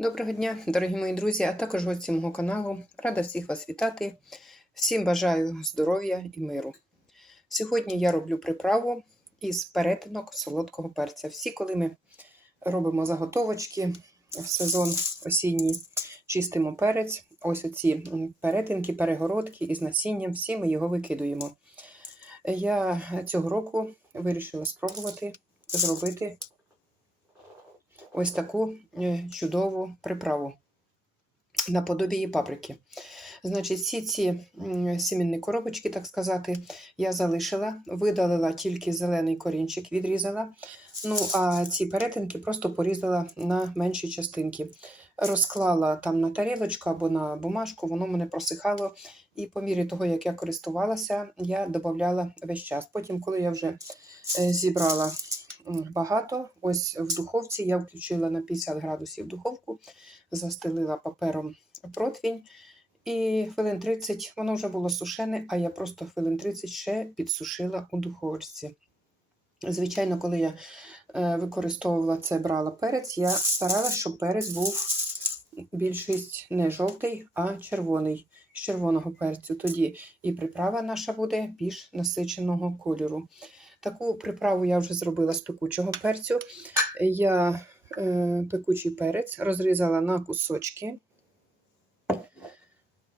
Доброго дня, дорогі мої друзі, а також гості мого каналу. Рада всіх вас вітати. Всім бажаю здоров'я і миру. Сьогодні я роблю приправу із перетинок солодкого перця. Всі, коли ми робимо заготовочки в сезон осінній, чистимо перець, ось оці перетинки, перегородки із насінням, всі ми його викидуємо. Я цього року вирішила спробувати зробити ось таку е, чудову приправу наподобі її паприки. Значить, всі ці сімінні коробочки, так сказати, я залишила, видалила тільки зелений корінчик, відрізала. Ну, а ці перетинки просто порізала на менші частинки. Розклала там на тарілочку або на бумажку, воно мене просихало. І по мірі того, як я користувалася, я додавала весь час. Потім, коли я вже е, зібрала багато. Ось в духовці я включила на 50 градусів духовку, застелила папером противінь. І хвилин 30 воно вже було сушене, а я просто хвилин 30 ще підсушила у духовці. Звичайно, коли я е, використовувала це, брала перець, я старалася, щоб перець був більшість не жовтий, а червоний з червоного перцю. Тоді і приправа наша буде більш насиченого кольору. Таку приправу я вже зробила з пекучого перцю. Я е, пекучий перець розрізала на кусочки,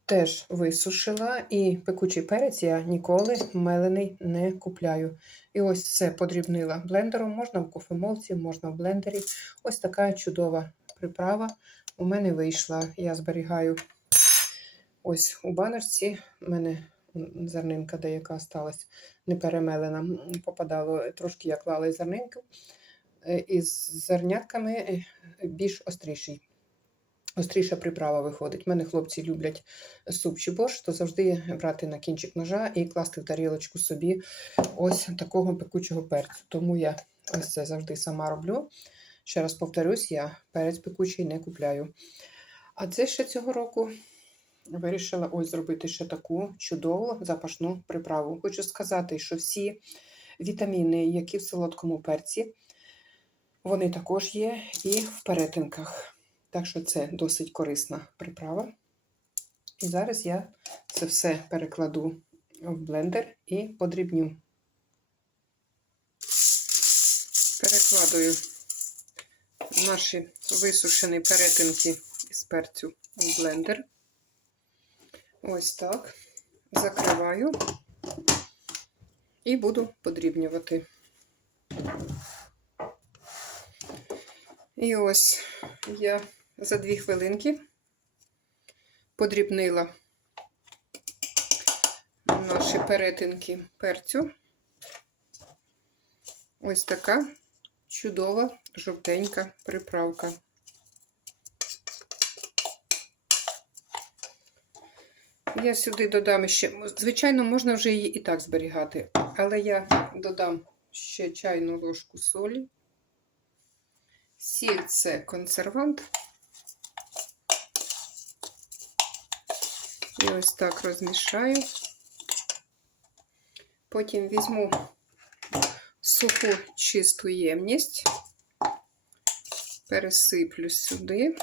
теж висушила, і пекучий перець я ніколи мелений не купляю. І ось це подрібнила блендером, можна в кофемолці, можна в блендері. Ось така чудова приправа у мене вийшла. Я зберігаю ось у банерці. У мене зернинка деяка сталася не перемелена. Попадало трошки я клала зернинку, е, із зернятками е, більш остріший. Остріша приправа виходить. У мене хлопці люблять суп чи борщ, то завжди брати на кінчик ножа і класти в тарілочку собі ось такого пекучого перцю. Тому я ось це завжди сама роблю. Ще раз повторюсь, я перець пекучий не купляю. А це ще цього року вирішила ось зробити ще таку чудову запашну приправу. Хочу сказати, що всі вітаміни, які в солодкому перці, вони також є і в перетинках. Так що це досить корисна приправа. І зараз я це все перекладу в блендер і подрібню. Перекладую наші висушені перетинки із перцю в блендер. Ось так. Закриваю і буду подрібнювати. І ось я за дві хвилинки подрібнила наші перетинки перцю. Ось така чудова жовтенька приправка. Я сюди додам ще, звичайно, можна вже її і так зберігати, але я додам ще чайну ложку солі. Сіль це консервант. І ось так розмішаю. Потім візьму суху чисту ємність, пересиплю сюди.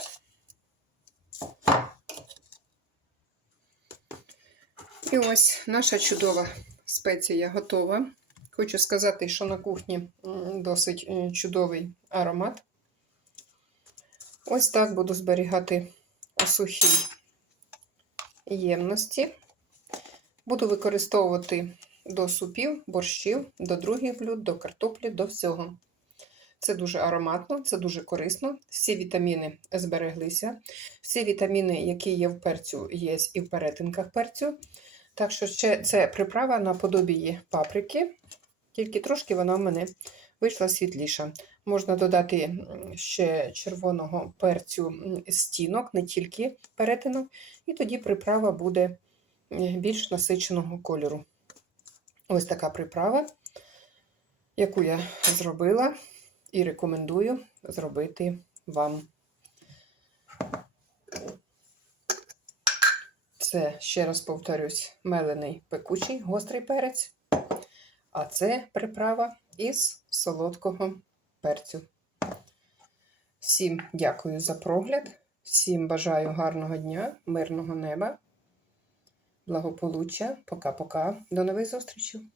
І ось наша чудова спеція готова. Хочу сказати, що на кухні досить е, чудовий аромат. Ось так буду зберігати у сухій ємності. Буду використовувати до супів, борщів, до других блюд, до картоплі, до всього. Це дуже ароматно, це дуже корисно. Всі вітаміни збереглися. Всі вітаміни, які є в перцю, є і в перетинках перцю. Так що ще це приправа наподобі паприки, тільки трошки вона в мене вийшла світліша. Можна додати ще червоного перцю стінок, не тільки перетинок, і тоді приправа буде більш насиченого кольору. Ось така приправа, яку я зробила і рекомендую зробити вам. Це, ще раз повторюсь, мелений пекучий гострий перець, а це приправа із солодкого перцю. Всім дякую за прогляд. Всім бажаю гарного дня, мирного неба, благополуччя. Пока-пока. До нових зустрічей!